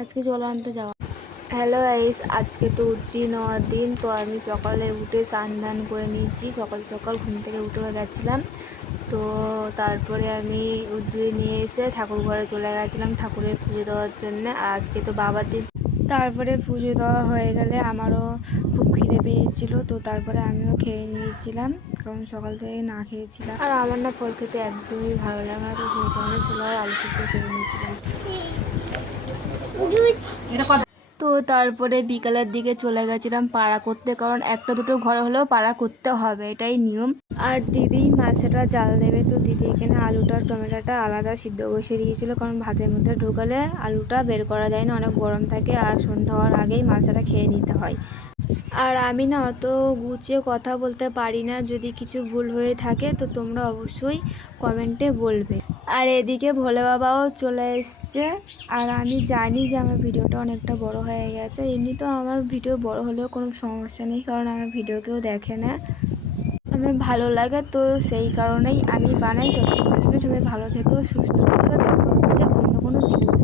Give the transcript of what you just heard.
আজকে জল আনতে যাওয়া। হ্যালো গাইস, আজকে তো উদ্রি নেওয়ার দিন। তো আমি সকালে উঠে স্নান ধান করে নিয়েছি, সকাল সকাল ঘুম থেকে উঠে গেছিলাম। তো তারপরে আমি উদ্রি নিয়ে এসে ঠাকুর ঘরে চলে গেছিলাম ঠাকুরের পুজো দেওয়ার জন্য। আর আজকে তো বাবার দিন। তারপরে পুজো দেওয়া হয়ে গেলে আমারও খুব খিদে পেয়েছিলো, তো তারপরে আমিও খেয়ে নিয়েছিলাম, কারণ সকাল থেকে না খেয়েছিলাম। আর আমার না ফল খেতে একদমই ভালো লাগে না, তো সেই কারণে ছোলা আর আলু সিদ্ধ খেয়ে নিয়েছিলাম। তো তারপরে বিকালের দিকে চলে গেছিলাম পাড়া করতে, কারণ একটা দুটো ঘরে হলেও পাড়া করতে হবে, এটাই নিয়ম। আর দিদি মাছটা জাল দেবে, তো দিদি এখানে আলুটা টমেটোটা আলাদা সিদ্ধ বসিয়ে দিয়েছিল, কারণ ভাতের মধ্যে ঢোকালে আলুটা বের করা যায় না, অনেক গরম থাকে, আর সন্ধ্যা হওয়ার আগেই মাছটা খেয়ে নিতে হয়। আর আমি না অত গুছিয়ে কথা বলতে পারি না, যদি কিছু ভুল হয়ে থাকে তো তোমরা অবশ্যই কমেন্টে বলবে। আর এদিকে ভোলে বাবাও চলে এসছে। আর আমি জানি যে আমার ভিডিওটা অনেকটা বড় হয়ে গেছে। এমনিতেও আমার ভিডিও বড় হলেও কোনো সমস্যা নেই, কারণ আমার ভিডিও কেউ দেখে না, আমার ভালো লাগে, তো সেই কারণেই আমি বানাই। তো তোমরা সবাই ভালো থেকো, সুস্থ থেকো, দেখা হচ্ছে অন্য কোনো ভিডিও।